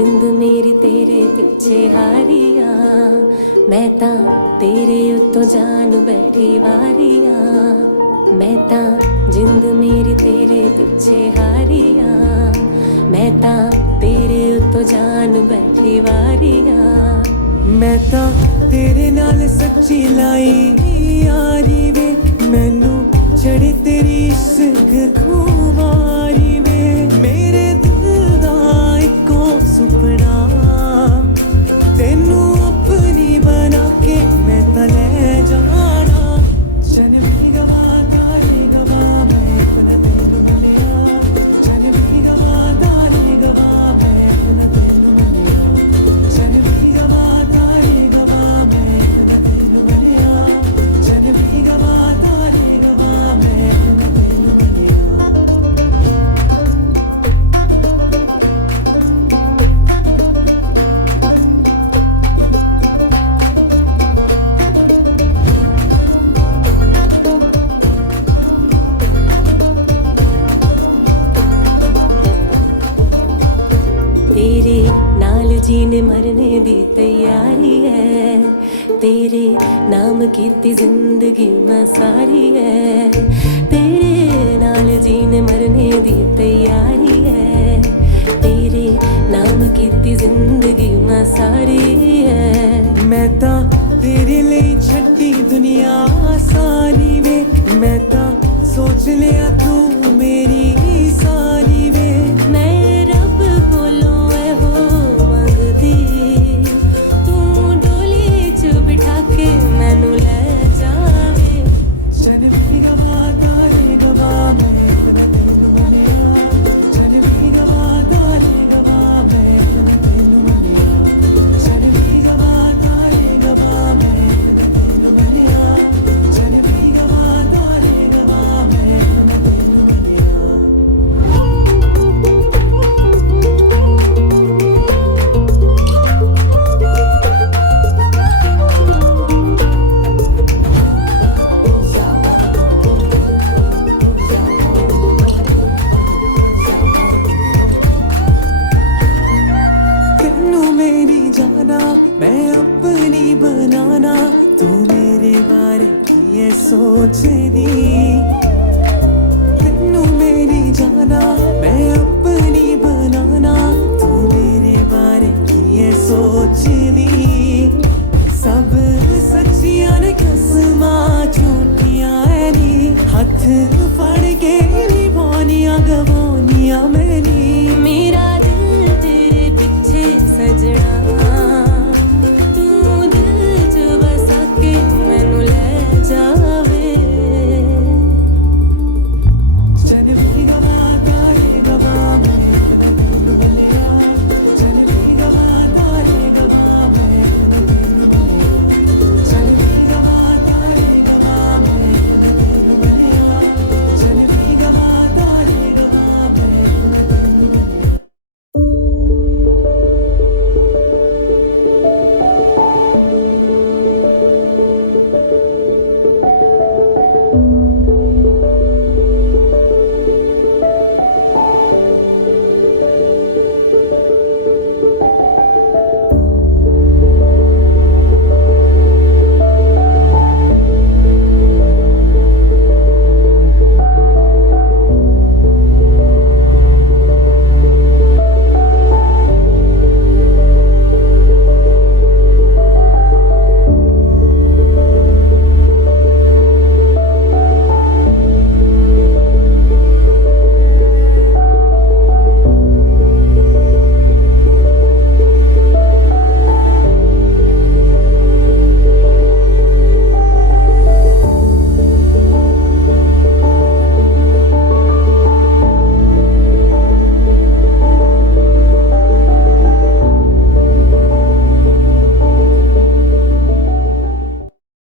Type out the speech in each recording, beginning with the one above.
जिंद मेरी तेरे पिछे हारिया, मैं तां तेरे उत्तों जान बैठी वारिया। मैं तां जिंद मेरी तेरे पिछे हारिया, मैं तां तेरे उत्तों जान बैठी वारिया। मैं तां तेरे नाल सच्ची लाई यारी वे, मैनू चढ़े तेरी इश्क खुमारी वे। मेरे दिल दा इको सुपना तेनू अपनी बना के मैं तां ले जाना। चल भी गवा तारे गवा मैं अपना तेनू मिलिया, चल भी गवा तारे गवा मैं अपना तेनू मिलिया, चल भी गवा तारे गवा मैं अपना तेनू मिलिया, चल भी गवा तारे गवा मैं अपना तेनू मिलिया। तेरे नाल जीने मरने दी तैयारी है, तेरे नाम कीती जिंदगी मैं सारी है। तेरे नाल जीने मरने दी तैयारी है, तेरे नाम कीती जिंदगी मैं सारी है। मैं तां तेरे लिए छड्डी दुनिया सारी वे, मैं तां सोच लिया तू मेरी सारी वे। मैं रब कोलों हो मंगदी, तू डोली च बिठा के मैनू ले जावे। चल भी गवा तारे गवा मैं अपना तेनू मिलिया, चल भी गवा तारे गवा मैं अपना तेनू मिलिया, चल भी गवा तारे गवा मैं अपना तेनू मिलिया, चल भी गवा तारे गवा मैं अपना तेनू मिलिया। तेनू मेरी जाना मैं अपनी बनाना, तू मेरे बारे की है सोचदी। तेनू मेरी जाना मैं अपनी बनाना, तू मेरे बारे की है सोचदी। सब सच्चियां ने कसमां झूठियां है नी, हथ फड़ के निभानियां गवानियां मैनी। मेरा दिल तेरे पिछे सजना, तू दिल च बसा के मैनू ले जावे। चल भी गवा तारे गवा मैं अपना तेनू मिलिया, चल भी गवा तारे गवा मैं अपना तेनू मिलिया, चल भी गवा तारे गवा मैं अपना तेनू मिलिया, चल भी गवा तारे गवा मैं अपना तेनू मिलिया।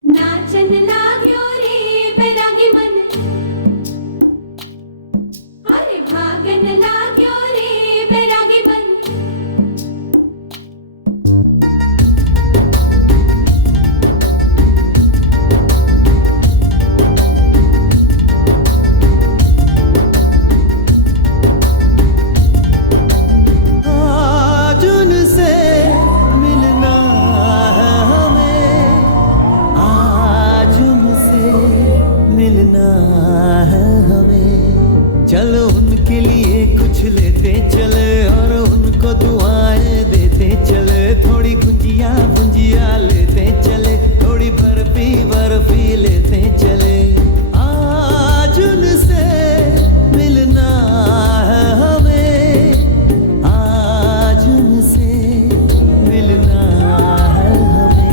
नाचन लाग्यो रे बैरागी मन, अरे भागन लाग्यो रे बैरागी मन। आज चलो उनके लिए कुछ लेते चले और उनको दुआएं देते चले, थोड़ी गुंजिया गुंजिया लेते चले, थोड़ी बर्फी बर्फी लेते चले। आज उनसे मिलना है हमें, आज उनसे मिलना है हमें।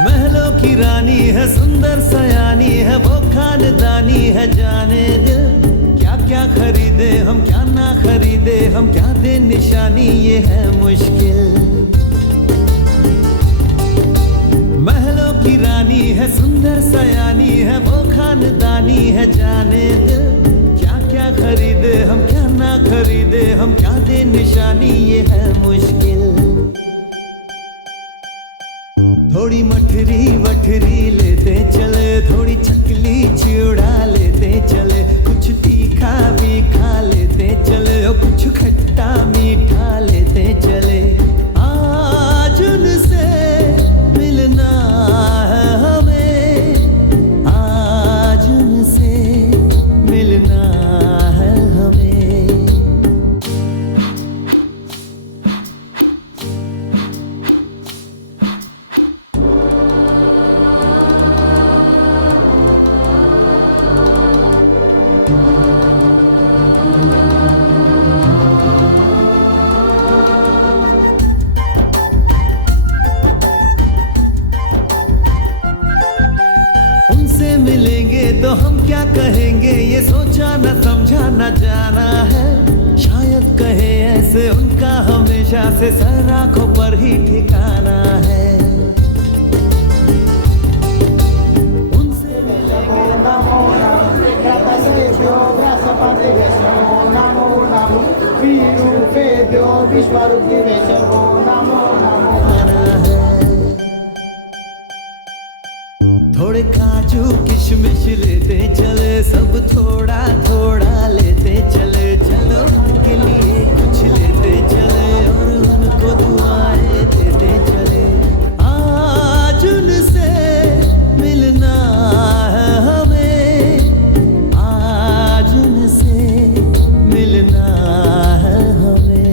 महलों की रानी है, सुंदर सयानी है, वो खानदानी है जाने दिल। क्या क्या खरीदे हम, क्या ना खरीदे हम, क्या दे निशानी, ये है मुश्किल। महलों की रानी है, सुंदर सयानी है, वो खानदानी है जाने दिल। क्या क्या खरीदे हम, क्या ना खरीदे हम, क्या दे निशानी, ये है मुश्किल। थोड़ी मठरी वठरी लेते चले, थोड़ी चकली चिड़ा लेते चले, कुछ तीखा भी खा लेते चले और कुछ खट्टा मीठा लेते चले। आज उनसे मिलना है हमें, आज उनसे मिलना है हमें। उनसे मिलेंगे तो हम क्या कहेंगे, ये सोचा न समझा न जाना है। शायद कहे ऐसे उनका हमेशा से सर आंखों पर ही ठिकाना है। उनसे मिलेंगे थोड़े काजू किशमिश लेते चले, सब थोड़ा थोड़ा लेते चले। चलो उनके लिए कुछ लेते चले और उनको दुआएं देते चले। आज उनसे मिलना है हमें, आज उनसे मिलना है हमें।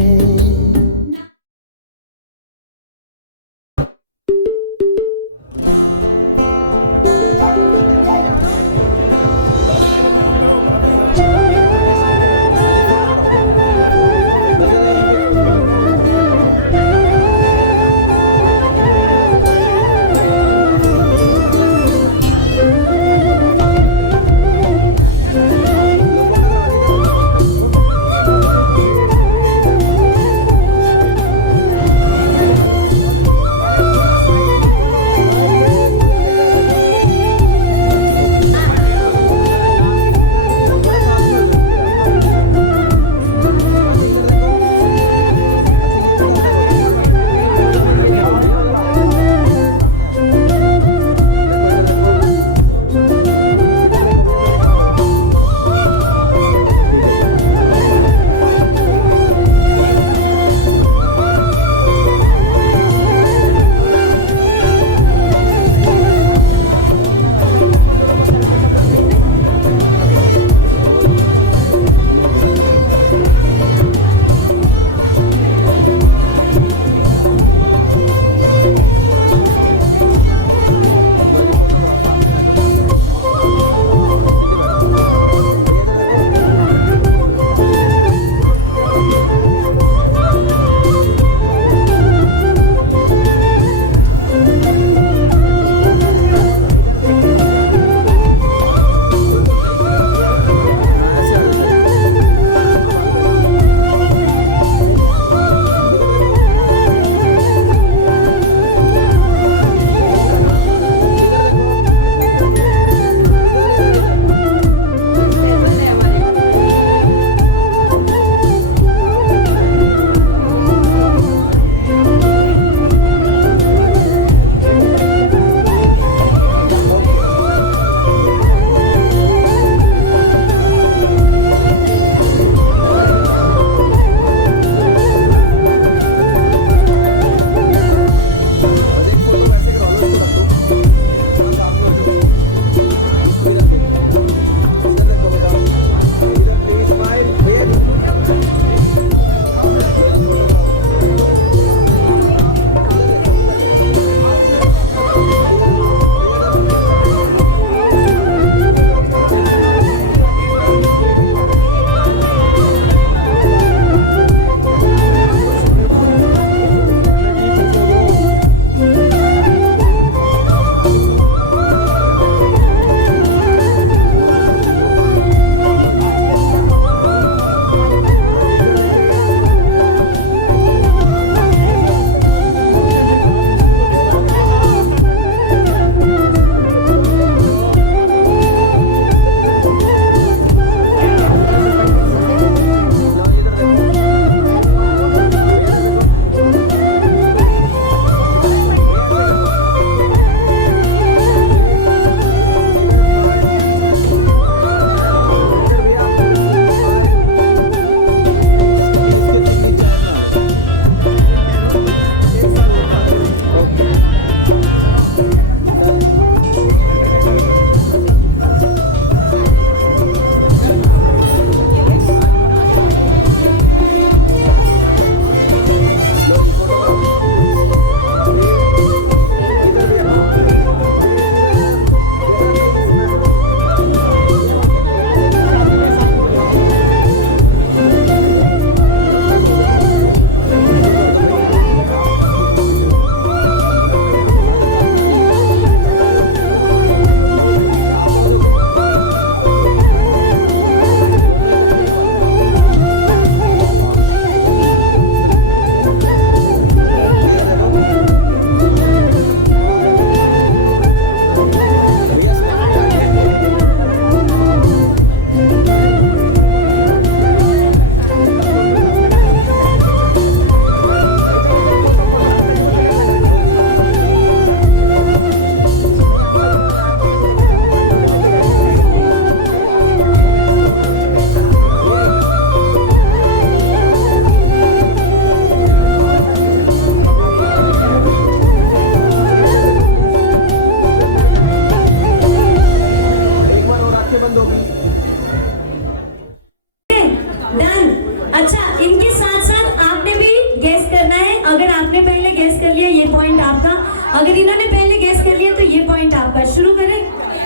शुरू करें?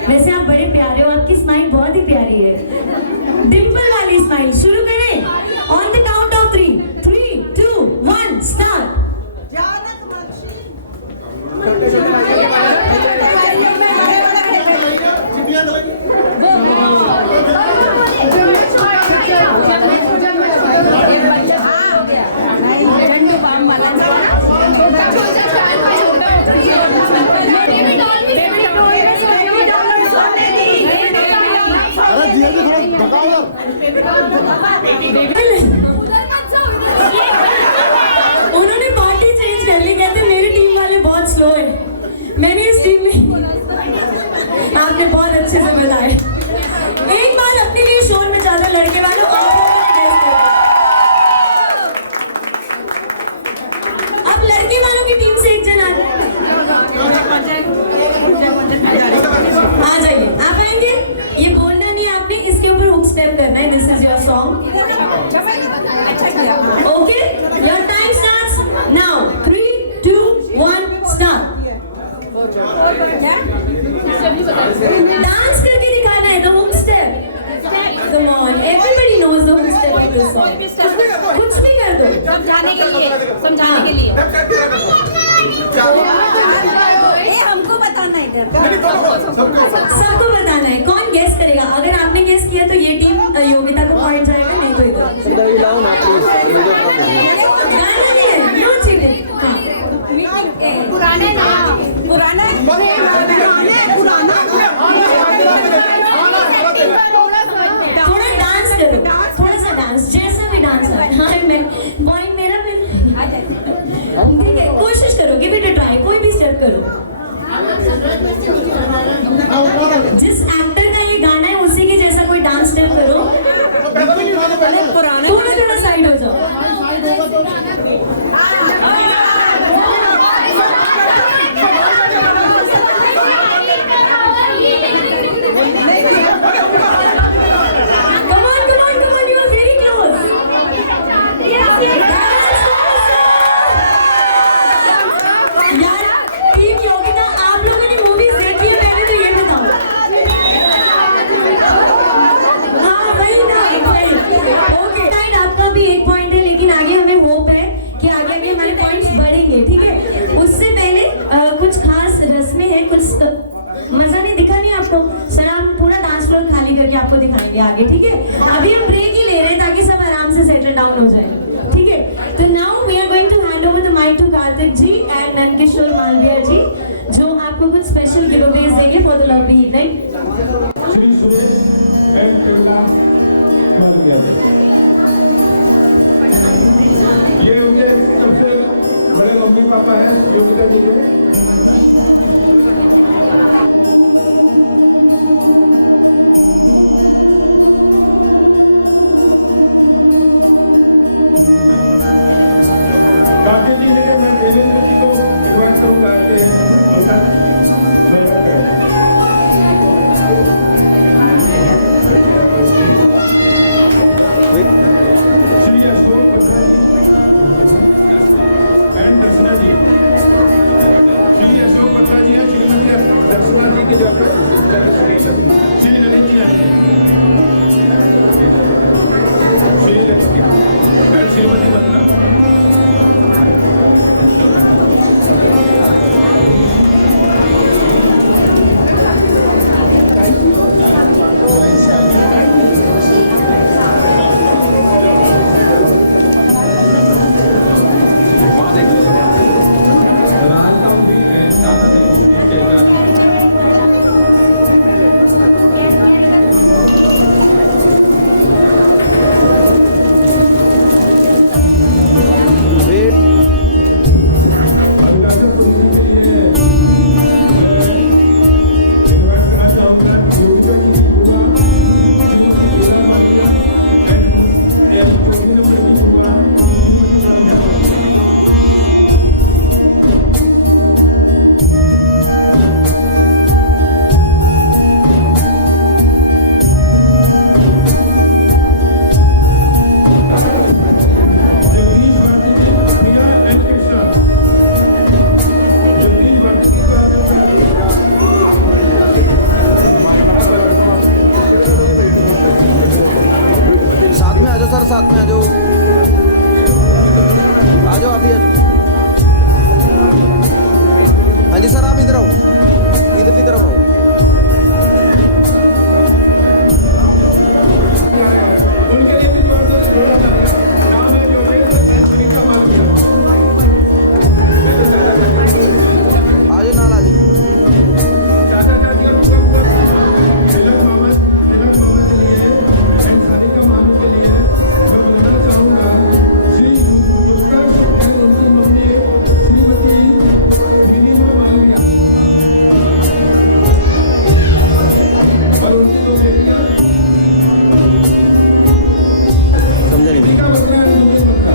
वैसे आप बड़े प्यारे हो, आपकी स्माइल बहुत ही प्यारी है, डिम्पल वाली स्माइल। शुरू करें? On the count of 3, 3, 2, 1, start. उन्होंने पार्टी चेंज कर ली, कहते मेरी टीम वाले बहुत स्लो है। मैंने इस टीम में, आपने बहुत अच्छे से बताया। एक बार अपने लिए शोर मचा दो लड़के वालों। अब लड़के वालों की टीम से एक जन आ जाइए। आप आएंगे? ये बोलना नहीं आपने, इसके ऊपर हुक स्टेप करना है। This is your song. Okay, your time starts now. 3, 2, 1, start. Dance करके दिखाना है, the hook step. Come on, everybody knows the hook step of this song. कुछ भी कर दो समझाने के लिए हमको बताना है सबको बताना है। कौन गेस करेगा? अगर आपने गेस किया तो ये टीम योगिता को पॉइंट जाएगा, नहीं तो इधर। गाना नहीं है, नो चीटिंग। पुराने थोड़ा डांस करो, थोड़ा सा डांस, जैसा भी डांस है। हाँ, मैं पॉइंट मेरा ठीक है, कोशिश करो, गिव इट अ ट्राई, कोई भी स्टेप करो। जिस एक्टर का ये गाना है उसी के जैसा कोई डांस स्टेप करो। थोड़ा थोड़ा साइड हो जाओ। मजा नहीं दिखा नहीं आपको? सर हम पूरा डांस फ्लोर खाली करके आपको दिखाएंगे आगे, ठीक है? अभी हम ब्रेक ही ले रहे हैं ताकि सब आराम से सेटल डाउन हो जाए, ठीक है? तो now we are going to hand over the mic to Kartik ji and Nandkishore Malviya ji, जो आपको कुछ स्पेशल गिवअवेज देंगे for the lovely evening. Shri Suresh and Kerala Malviya, ये उनके सबसे बड़े मम्मी पापा हैं योगिता जी के। काफी जी ने मैं देवेंद्र जी को इन्वाइट करूंगा कि उनका स्वागत करें। श्री अशोक पत्रा जी एंड दर्शना जी, श्री अशोक पत्रा जी हैं, श्रीमती दर्शना जी की जगह श्री ललित जी आएंगे, श्री लक्ष्मी एंड श्रीमती बत्रा। साथ में आ जाओ आप भी। हाँ जी सर, आप इधर आओ, इधर की तरफ आओ। उनके लिए भी जबरदस्त नाम है जो का मालूम आज नाल आज चाचा चाची का तिलक मामा के लिए एंड सानिका मामू के लिए मैं बताना चाहूँगा श्री उत्कर्ष एंड उनकी मम्मी श्रीमती नीलिमा मालविया और उनकी दो बेटियां समझा नहीं। का बदला है उनके बदला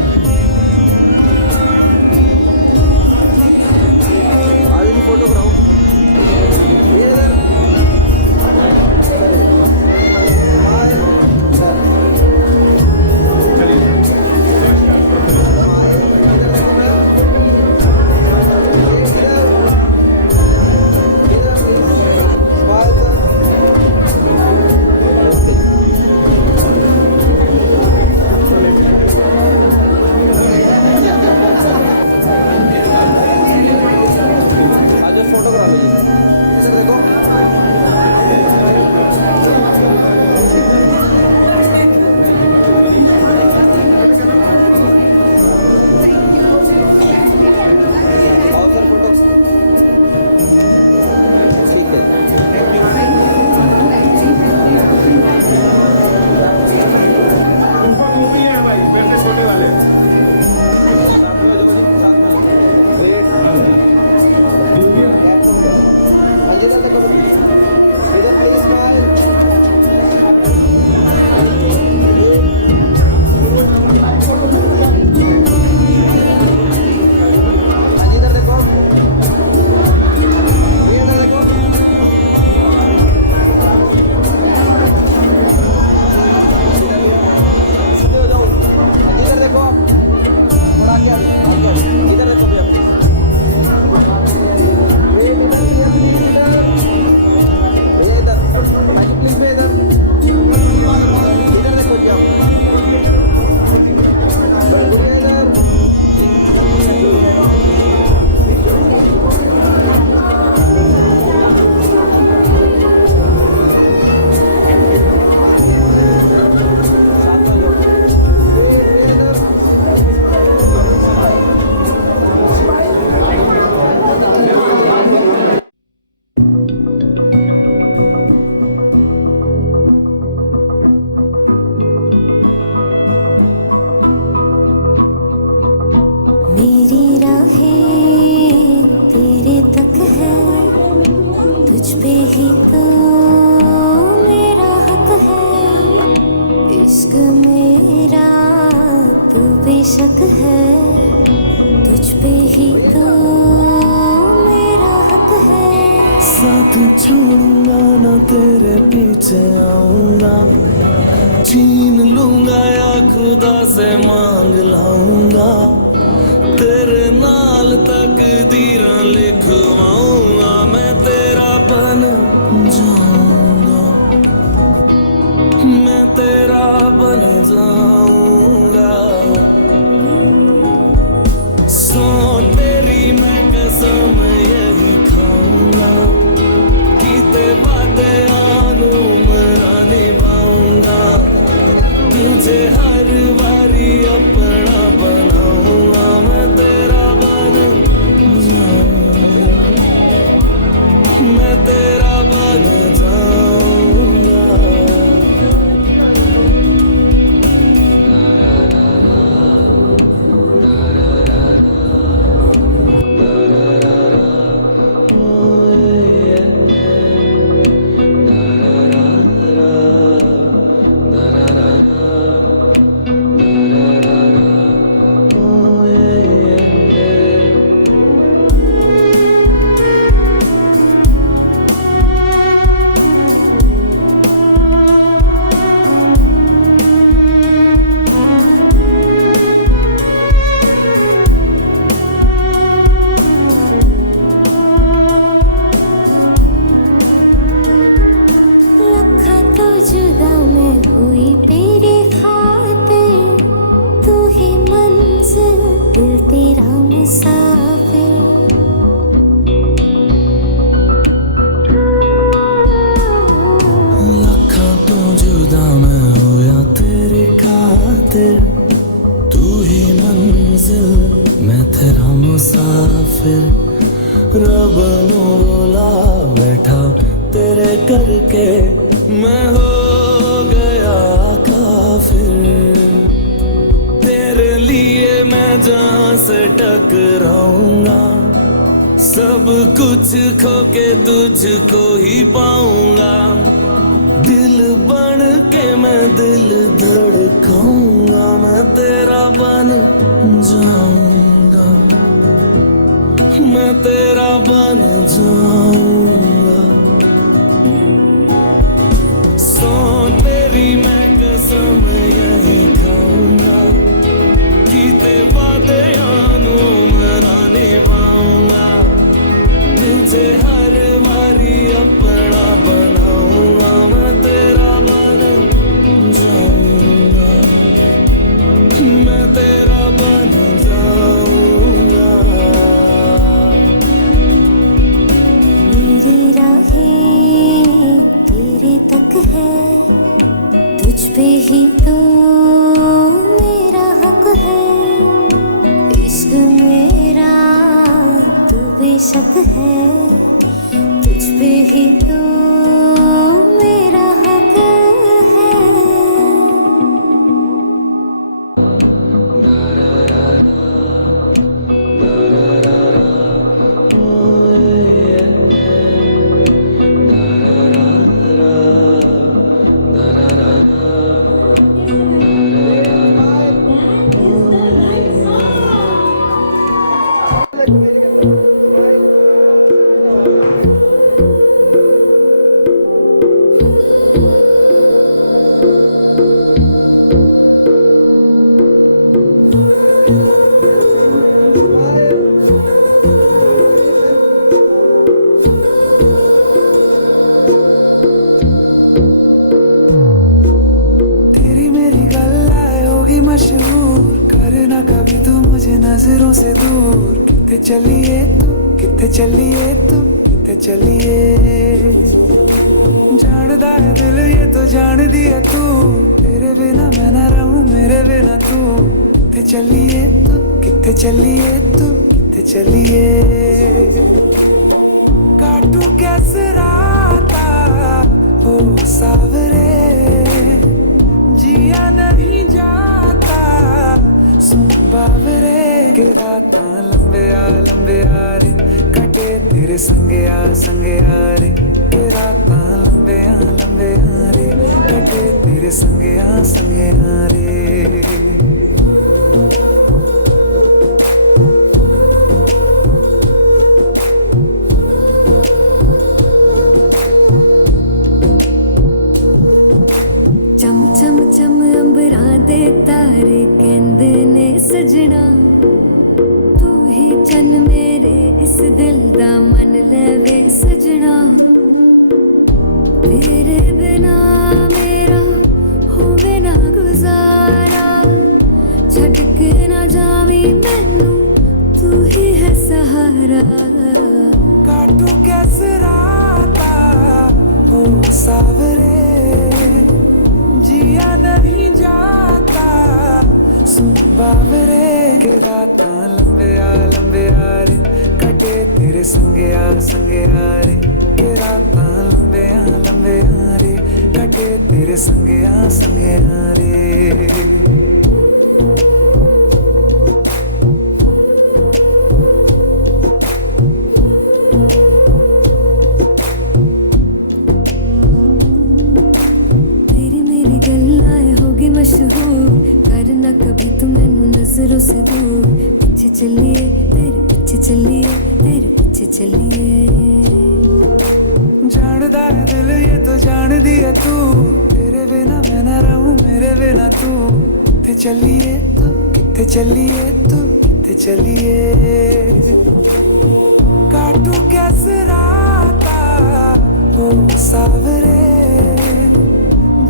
आगे की फोटो कराओ। ये इधर फोटो करा लीजिए। इधर देखो, आओ सर फोटो। ठीक है, उनका मूवी है भाई वैसे छोटे वाले साथ में जो साथ में वेट हाँ जी इधर देखो, इधर प्लीज स्माइल। हाँ जी इधर देखो, ये इधर देखो। सीधे हो जाओ। हाँ जी इधर देखो, आप थोड़ा आगे आ जाओ, आगे आ जाओ। इधर देखो भैया भैया इधर। हाँ जी प्लीज भैया इधर, इधर देखो जी आप भैया इधर। साथ में जाओ। ये इधर। मेरी राहें तेरे तक है, तुझ पे ही तो मेरा हक है। इश्क मेरा तू बेशक है, तुझ पे ही तो मेरा हक है। साथ छोड़ूंगा ना तेरे पीछे आऊंगा, छीन लूंगा या खुदा से मांग लाऊंगा, तेरे नाल तकदीरां लिखवाऊंगा, मैं तेरा बन जाऊंगा, मैं तेरा बन जाऊंगा। सो तेरी मैं कसम यही खाऊंगा, कीते वादे आनू मरा निभाऊंगा, तुझे हर बारी अपना बनाऊंगा, मैं तेरा बन जाऊंगा, मैं तेरा बन जाऊंगा। लखा तो जुदा मैं हुई तेरी खातिर, मुसाफिर। लखा तो जुदा मैं होया तेरे खातिर, तू ही मंजिल मैं तेरा मुसाफिर। रब नु बोला बैठा तेरे करके मैं हो गया काफिर। तेरे लिए मैं जहां से टकराऊंगा, सब कुछ खो के तुझको ही पाऊंगा। दिल बन के मैं दिल धड़काऊंगा, मैं तेरा बन जाऊंगा, मैं तेरा बन जाऊंगा। सो तेरी मैं कसम यही खाऊंगा, कीते वादे आनू मरा निभाऊंगा। तुझे हर बारी अपना बनाऊंगा, मैं तेरा बन जाऊंगा, मैं तेरा बन जाऊंगा। मेरी राहें तेरे तक है, तुझ पे ही तो मेरा हक है। इश्क मेरा तू बेशक है, तुझ पे ही तो मेरा हक है। तेरी मेरी गल्लाए होगी मशहूर, करना कभी तू मुझे नजरों से दूर। किथे चलिए तू, किथे चलिए तू, किथे चलिए। जानदा है दिल ये तो जान दिया तू, तेरे बिना मैं ना रहूं मेरे बिना तू। किथे चलिए तू, किथे चलिए तू, किथे चलिए। काटू कैसे राता ओ सावरे, जिया नहीं जाता सुन बावरे। के रातां लंबे आ रे, कटे तेरे संगे आ रे। के रातां लंबे आ रे, कटे तेरे संगे आ रे। चम चम चम अंबरां दे तारे कहंदे ने सजना, तू ही चन मेरे इस दिल दा मन लेवे सजना। तेरे बिना मेरा होवे ना गुजारा, छड़ के ना जावी मैनू तू ही है सहारा। काटू कैसे राता ओ सावरे, जिया नहीं जाता सुन बावरे। के रातां लंबे आ रे, कटे तेरे संगे आ रे। के रातां लंबे आ रे, कटे तेरे संगे आ रे। तेरी मेरी गल्लाए होगी मशहूर, करना कभी तू मैनू नजरों से दूर। पीछे चलिए तेरे पीछे चलिए, तेरे पीछे चलिए। जानदा है दिल ये तो जान दिया तू, तेरे बिना मैं ना रहूं मेरे बिना तू। किथे चलिए तू, किथे चलिए तू, किथे चलिए। काटू कैसे राता ओ सावरे,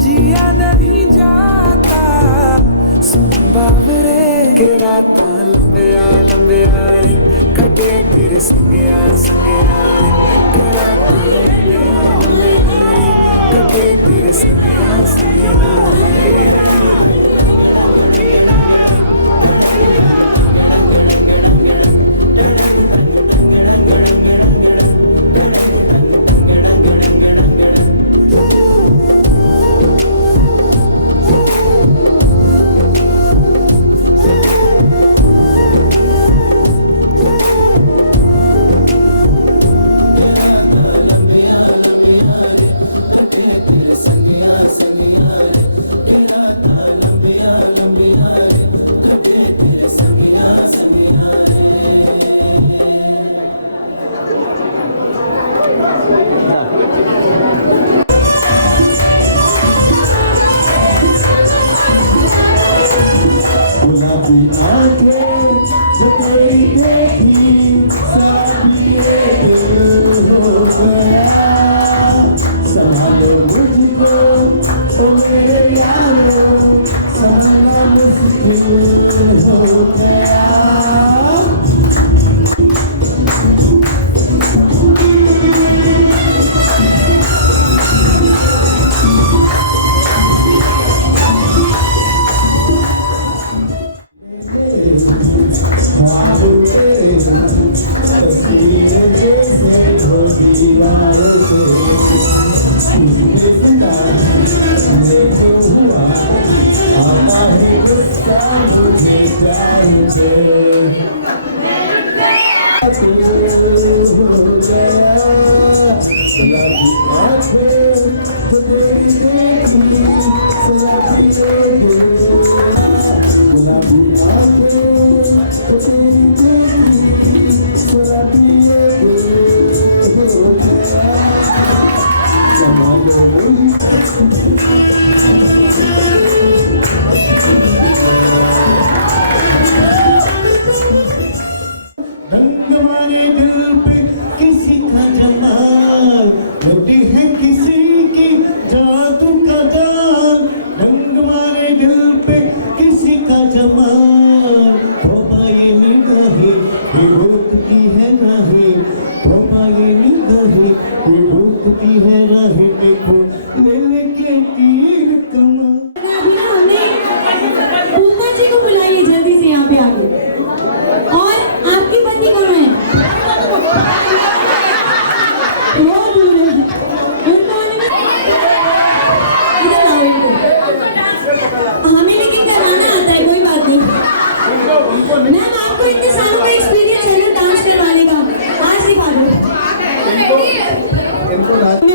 जिया नहीं जाता सुन बावरे। कि रातां लंबिया लंबिया रे कटे तेरे संगिया संगिया रे कि रातां लंबिया लंबिया रे कटे तेरे संगिया संगिया रे गुलाबी आंखें जो तेरी देखी शराबी ये दिल हो गया संभालो मुझको ओ मेरे यारो संभालना मुश्किल हो गया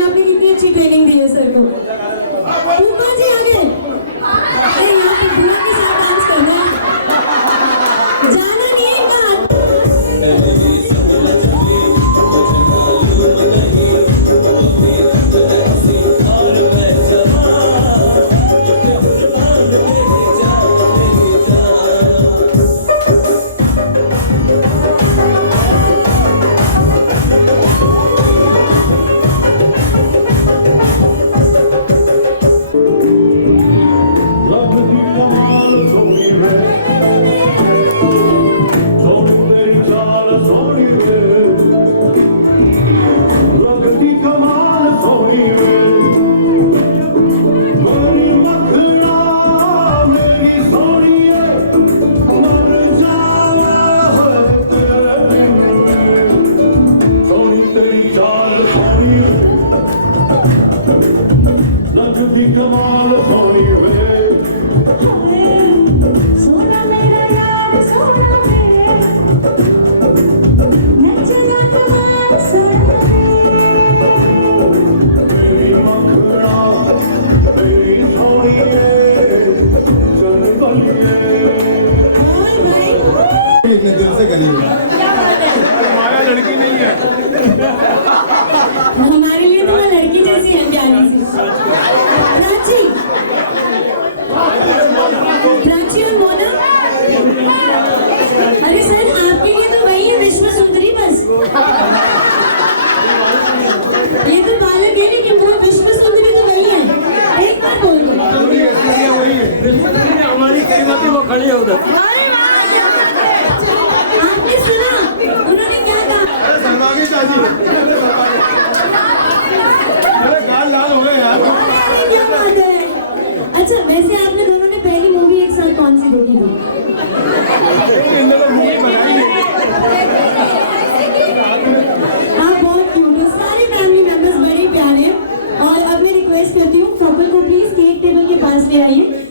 आपने कितनी अच्छी ट्रेनिंग दी है सर को। ऊपर जी आगे, अरे यहाँ पे बुला के साथ डांस करना है, जाना नहीं है कहाँ। इतने दिल से गली हुई माया लड़की नहीं है हमारे लिए तो मैं लड़की जैसी है प्यारी सी। पास में आइए।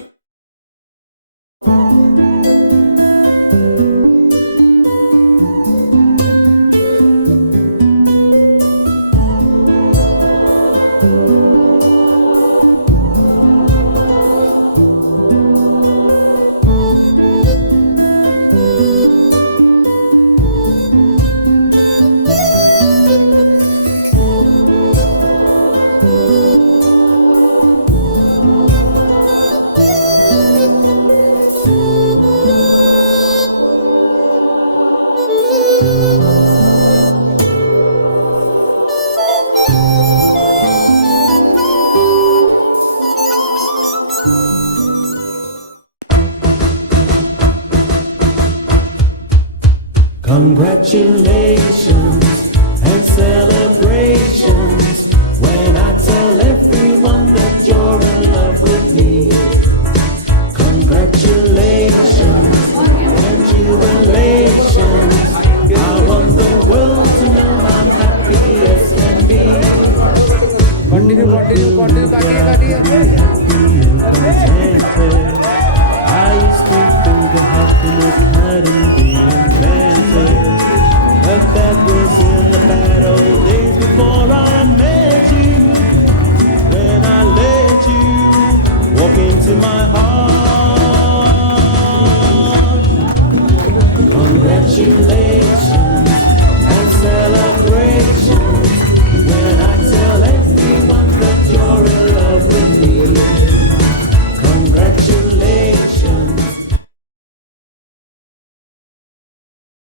Congratulations and celebrations when I tell everyone that you're in love with me. Congratulations and jubilations. I want the world to know I'm happy as can be. Continue, काटिए Happy and contented. I used to think that happiness hadn't been invented.